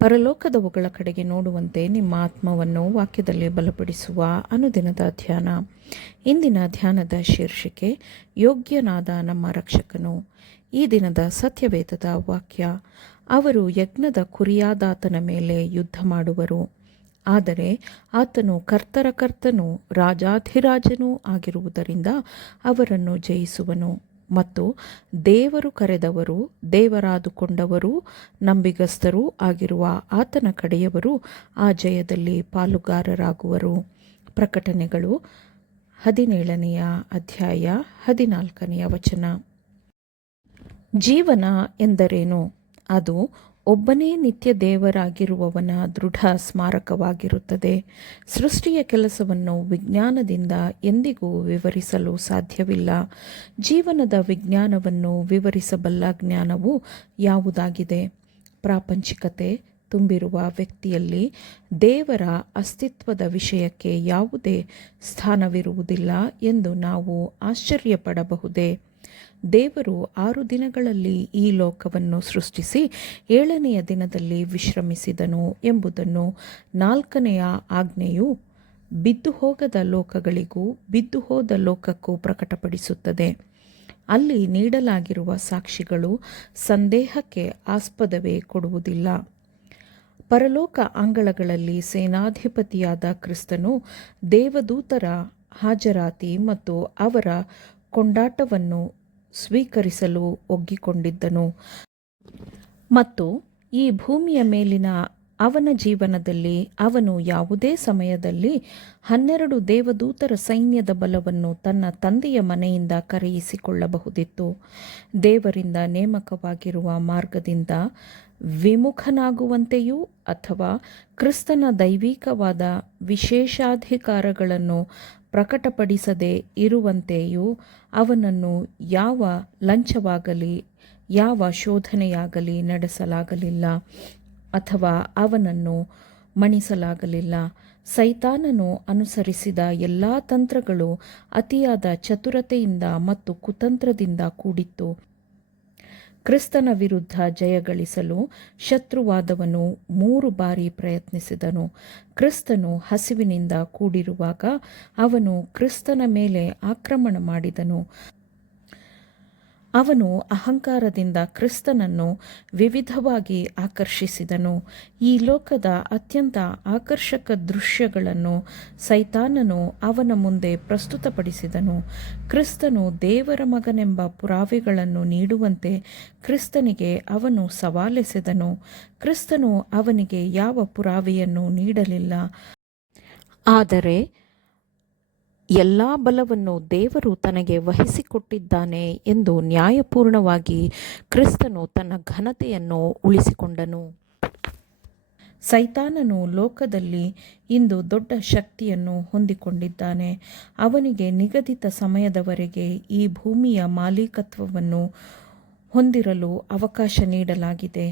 ಪರಲೋಕದವುಗಳ ಕಡೆಗೆ ನೋಡುವಂತೆ ನಿಮ್ಮ ಆತ್ಮವನ್ನು ವಾಕ್ಯದಲ್ಲಿ ಬಲಪಡಿಸುವ ಅನುದಿನದ ಧ್ಯಾನ. ಇಂದಿನ ಧ್ಯಾನದ ಶೀರ್ಷಿಕೆ ಯೋಗ್ಯನಾದ ನಮ್ಮ ರಕ್ಷಕನು. ಈ ದಿನದ ಸತ್ಯವೇದದ ವಾಕ್ಯ: ಅವರು ಯಜ್ಞದ ಕುರಿಯಾದಾತನ ಮೇಲೆ ಯುದ್ಧ ಮಾಡುವರು, ಆದರೆ ಆತನು ಕರ್ತರ ಕರ್ತನೂ ರಾಜಾಧಿರಾಜನೂ ಆಗಿರುವುದರಿಂದ ಅವರನ್ನು ಜಯಿಸುವನು. ಮತ್ತು ದೇವರು ಕರೆದವರು, ದೇವರಾದುಕೊಂಡವರೂ ನಂಬಿಗಸ್ತರೂ ಆಗಿರುವ ಆತನ ಕಡೆಯವರು ಆ ಜಯದಲ್ಲಿ ಪಾಲುಗಾರರಾಗುವರು. ಪ್ರಕಟಣೆಗಳು 17ನೇ ಅಧ್ಯಾಯ 14ನೇ ವಚನ. ಜೀವನ ಎಂದರೇನು? ಅದು ಒಬ್ಬನೇ ನಿತ್ಯ ದೇವರಾಗಿರುವವನ ದೃಢ ಸ್ಮಾರಕವಾಗಿರುತ್ತದೆ. ಸೃಷ್ಟಿಯ ಕೆಲಸವನ್ನು ವಿಜ್ಞಾನದಿಂದ ಎಂದಿಗೂ ವಿವರಿಸಲು ಸಾಧ್ಯವಿಲ್ಲ. ಜೀವನದ ವಿಜ್ಞಾನವನ್ನು ವಿವರಿಸಬಲ್ಲ ಜ್ಞಾನವು ಯಾವುದಾಗಿದೆ? ಪ್ರಾಪಂಚಿಕತೆ ತುಂಬಿರುವ ವ್ಯಕ್ತಿಯಲ್ಲಿ ದೇವರ ಅಸ್ತಿತ್ವದ ವಿಷಯಕ್ಕೆ ಯಾವುದೇ ಸ್ಥಾನವಿರುವುದಿಲ್ಲ ಎಂದು ನಾವು ಆಶ್ಚರ್ಯಪಡಬಹುದೇ? ದೇವರು 6 ದಿನಗಳಲ್ಲಿ ಈ ಲೋಕವನ್ನು ಸೃಷ್ಟಿಸಿ 7ನೆಯ ದಿನದಲ್ಲಿ ವಿಶ್ರಮಿಸಿದನು ಎಂಬುದನ್ನು 4ನೆಯ ಆಜ್ಞೆಯು ಬಿದ್ದು ಹೋಗದ ಲೋಕಗಳಿಗೂ ಬಿದ್ದು ಹೋದ ಲೋಕಕ್ಕೂ ಪ್ರಕಟಪಡಿಸುತ್ತದೆ. ಅಲ್ಲಿ ನೀಡಲಾಗಿರುವ ಸಾಕ್ಷಿಗಳು ಸಂದೇಹಕ್ಕೆ ಆಸ್ಪದವೇ ಕೊಡುವುದಿಲ್ಲ. ಪರಲೋಕ ಅಂಗಳಗಳಲ್ಲಿ ಸೇನಾಧಿಪತಿಯಾದ ಕ್ರಿಸ್ತನು ದೇವದೂತರ ಹಾಜರಾತಿ ಮತ್ತು ಅವರ ಕೊಂಡಾಟವನ್ನು ಸ್ವೀಕರಿಸಲು ಒಗ್ಗಿಕೊಂಡಿದ್ದನು. ಮತ್ತು ಈ ಭೂಮಿಯ ಮೇಲಿನ ಅವನ ಜೀವನದಲ್ಲಿ ಅವನು ಯಾವುದೇ ಸಮಯದಲ್ಲಿ 12 ದೇವದೂತರ ಸೈನ್ಯದ ಬಲವನ್ನು ತನ್ನ ತಂದೆಯ ಮನೆಯಿಂದ ಕರೆಯಿಸಿಕೊಳ್ಳಬಹುದಿತ್ತು. ದೇವರಿಂದ ನೇಮಕವಾಗಿರುವ ಮಾರ್ಗದಿಂದ ವಿಮುಖನಾಗುವಂತೆಯೂ ಅಥವಾ ಕ್ರಿಸ್ತನ ದೈವಿಕವಾದ ವಿಶೇಷಾಧಿಕಾರಗಳನ್ನು ಪ್ರಕಟಪಡಿಸದೇ ಇರುವಂತೆಯೂ ಅವನನ್ನು ಯಾವ ಲಂಚವಾಗಲಿ ಯಾವ ಶೋಧನೆಯಾಗಲಿ ನಡೆಸಲಾಗಲಿಲ್ಲ ಅಥವಾ ಅವನನ್ನು ಮಣಿಸಲಾಗಲಿಲ್ಲ. ಸೈತಾನನು ಅನುಸರಿಸಿದ ಎಲ್ಲ ತಂತ್ರಗಳು ಅತಿಯಾದ ಚತುರತೆಯಿಂದ ಮತ್ತು ಕುತಂತ್ರದಿಂದ ಕೂಡಿತ್ತು. ಕ್ರಿಸ್ತನ ವಿರುದ್ಧ ಜಯಗಳಿಸಲು ಶತ್ರುವಾದವನು 3 ಬಾರಿ ಪ್ರಯತ್ನಿಸಿದನು. ಕ್ರಿಸ್ತನು ಹಸಿವಿನಿಂದ ಕೂಡಿರುವಾಗ ಅವನು ಕ್ರಿಸ್ತನ ಮೇಲೆ ಆಕ್ರಮಣ ಮಾಡಿದನು. ಅವನು ಅಹಂಕಾರದಿಂದ ಕ್ರಿಸ್ತನನ್ನು ವಿವಿಧವಾಗಿ ಆಕರ್ಷಿಸಿದನು. ಈ ಲೋಕದ ಅತ್ಯಂತ ಆಕರ್ಷಕ ದೃಶ್ಯಗಳನ್ನು ಸೈತಾನನು ಅವನ ಮುಂದೆ ಪ್ರಸ್ತುತಪಡಿಸಿದನು. ಕ್ರಿಸ್ತನು ದೇವರ ಮಗನೆಂಬ ಪುರಾವೆಗಳನ್ನು ನೀಡುವಂತೆ ಕ್ರಿಸ್ತನಿಗೆ ಅವನು ಸವಾಲೆಸೆದನು. ಕ್ರಿಸ್ತನು ಅವನಿಗೆ ಯಾವ ಪುರಾವೆಯನ್ನು ನೀಡಲಿಲ್ಲ. ಆದರೆ ಎಲ್ಲ ಬಲವನ್ನು ದೇವರು ತನಗೆ ವಹಿಸಿಕೊಟ್ಟಿದ್ದಾನೆ ಎಂದು ನ್ಯಾಯಪೂರ್ಣವಾಗಿ ಕ್ರಿಸ್ತನು ತನ್ನ ಘನತೆಯನ್ನು ಉಳಿಸಿಕೊಂಡನು. ಸೈತಾನನು ಲೋಕದಲ್ಲಿ ಇಂದು ದೊಡ್ಡ ಶಕ್ತಿಯನ್ನು ಹೊಂದಿಕೊಂಡಿದ್ದಾನೆ. ಅವನಿಗೆ ನಿಗದಿತ ಸಮಯದವರೆಗೆ ಈ ಭೂಮಿಯ ಮಾಲೀಕತ್ವವನ್ನು ಹೊಂದಿರಲು ಅವಕಾಶ ನೀಡಲಾಗಿದೆ.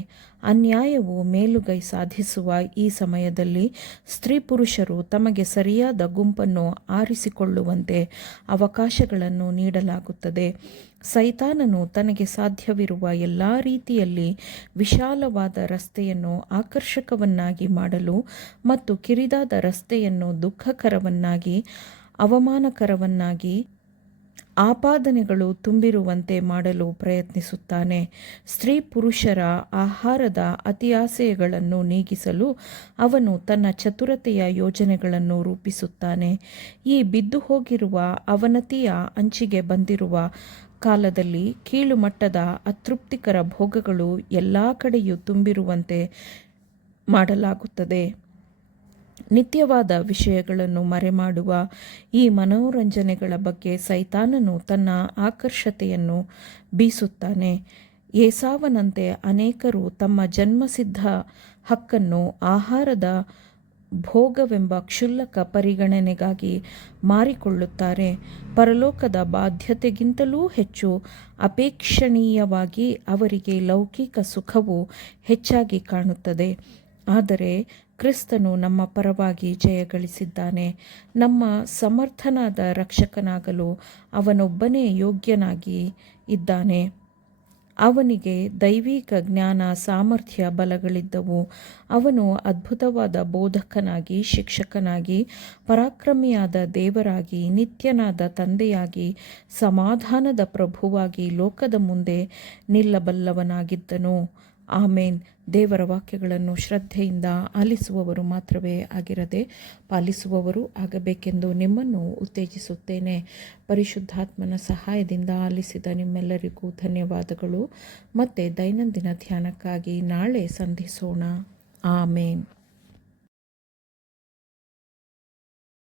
ಅನ್ಯಾಯವು ಮೇಲುಗೈ ಸಾಧಿಸುವ ಈ ಸಮಯದಲ್ಲಿ ಸ್ತ್ರೀ ಪುರುಷರು ತಮಗೆ ಸರಿಯಾದ ಗುಂಪನ್ನು ಆರಿಸಿಕೊಳ್ಳುವಂತೆ ಅವಕಾಶಗಳನ್ನು ನೀಡಲಾಗುತ್ತದೆ. ಸೈತಾನನು ತನಗೆ ಸಾಧ್ಯವಿರುವ ಎಲ್ಲ ರೀತಿಯಲ್ಲಿ ವಿಶಾಲವಾದ ರಸ್ತೆಯನ್ನು ಆಕರ್ಷಕವನ್ನಾಗಿ ಮಾಡಲು ಮತ್ತು ಕಿರಿದಾದ ರಸ್ತೆಯನ್ನು ದುಃಖಕರವನ್ನಾಗಿ ಅವಮಾನಕರವನ್ನಾಗಿ ಆಪಾದನೆಗಳು ತುಂಬಿರುವಂತೆ ಮಾಡಲು ಪ್ರಯತ್ನಿಸುತ್ತಾನೆ. ಸ್ತ್ರೀ ಪುರುಷರ ಆಹಾರದ ಅತಿಯಾಸೆಗಳನ್ನು ನೀಗಿಸಲು ಅವನು ತನ್ನ ಚತುರತೆಯ ಯೋಜನೆಗಳನ್ನು ರೂಪಿಸುತ್ತಾನೆ. ಈ ಬಿದ್ದು ಹೋಗಿರುವ ಅವನತಿಯ ಅಂಚಿಗೆ ಬಂದಿರುವ ಕಾಲದಲ್ಲಿ ಕೀಳುಮಟ್ಟದ ಅತೃಪ್ತಿಕರ ಭೋಗಗಳು ಎಲ್ಲ ಕಡೆಯೂ ತುಂಬಿರುವಂತೆ ಮಾಡಲಾಗುತ್ತದೆ. ನಿತ್ಯವಾದ ವಿಷಯಗಳನ್ನು ಮರೆಮಾಡುವ ಈ ಮನೋರಂಜನೆಗಳ ಬಗ್ಗೆ ಸೈತಾನನು ತನ್ನ ಆಕರ್ಷತೆಯನ್ನು ಬೀಸುತ್ತಾನೆ. ಏಸಾವನಂತೆ ಅನೇಕರು ತಮ್ಮ ಜನ್ಮಸಿದ್ಧ ಹಕ್ಕನ್ನು ಆಹಾರದ ಭೋಗವೆಂಬ ಕ್ಷುಲ್ಲಕ ಪರಿಗಣನೆಗಾಗಿ ಮಾರಿಕೊಳ್ಳುತ್ತಾರೆ. ಪರಲೋಕದ ಬಾಧ್ಯತೆಗಿಂತಲೂ ಹೆಚ್ಚು ಅಪೇಕ್ಷಣೀಯವಾಗಿ ಅವರಿಗೆ ಲೌಕಿಕ ಸುಖವು ಹೆಚ್ಚಾಗಿ ಕಾಣುತ್ತದೆ. ಆದರೆ ಕ್ರಿಸ್ತನು ನಮ್ಮ ಪರವಾಗಿ ಜಯಗಳಿಸಿದ್ದಾನೆ. ನಮ್ಮ ಸಮರ್ಥನಾದ ರಕ್ಷಕನಾಗಲು ಅವನೊಬ್ಬನೇ ಯೋಗ್ಯನಾಗಿ ಇದ್ದಾನೆ. ಅವನಿಗೆ ದೈವಿಕ ಜ್ಞಾನ, ಸಾಮರ್ಥ್ಯ, ಬಲಗಳಿದ್ದವು. ಅವನು ಅದ್ಭುತವಾದ ಬೋಧಕನಾಗಿ, ಶಿಕ್ಷಕನಾಗಿ, ಪರಾಕ್ರಮಿಯಾದ ದೇವರಾಗಿ, ನಿತ್ಯನಾದ ತಂದೆಯಾಗಿ, ಸಮಾಧಾನದ ಪ್ರಭುವಾಗಿ ಲೋಕದ ಮುಂದೆ ನಿಲ್ಲಬಲ್ಲವನಾಗಿದ್ದನು. ಆಮೇನ್. ದೇವರ ವಾಕ್ಯಗಳನ್ನು ಶ್ರದ್ಧೆಯಿಂದ ಆಲಿಸುವವರು ಮಾತ್ರವೇ ಆಗಿರದೆ ಪಾಲಿಸುವವರು ಆಗಬೇಕೆಂದು ನಿಮ್ಮನ್ನು ಉತ್ತೇಜಿಸುತ್ತೇನೆ. ಪರಿಶುದ್ಧಾತ್ಮನ ಸಹಾಯದಿಂದ ಆಲಿಸಿದ ನಿಮ್ಮೆಲ್ಲರಿಗೂ ಧನ್ಯವಾದಗಳು. ಮತ್ತೆ ದೈನಂದಿನ ಧ್ಯಾನಕ್ಕಾಗಿ ನಾಳೆ ಸಂಧಿಸೋಣ. ಆಮೇನ್.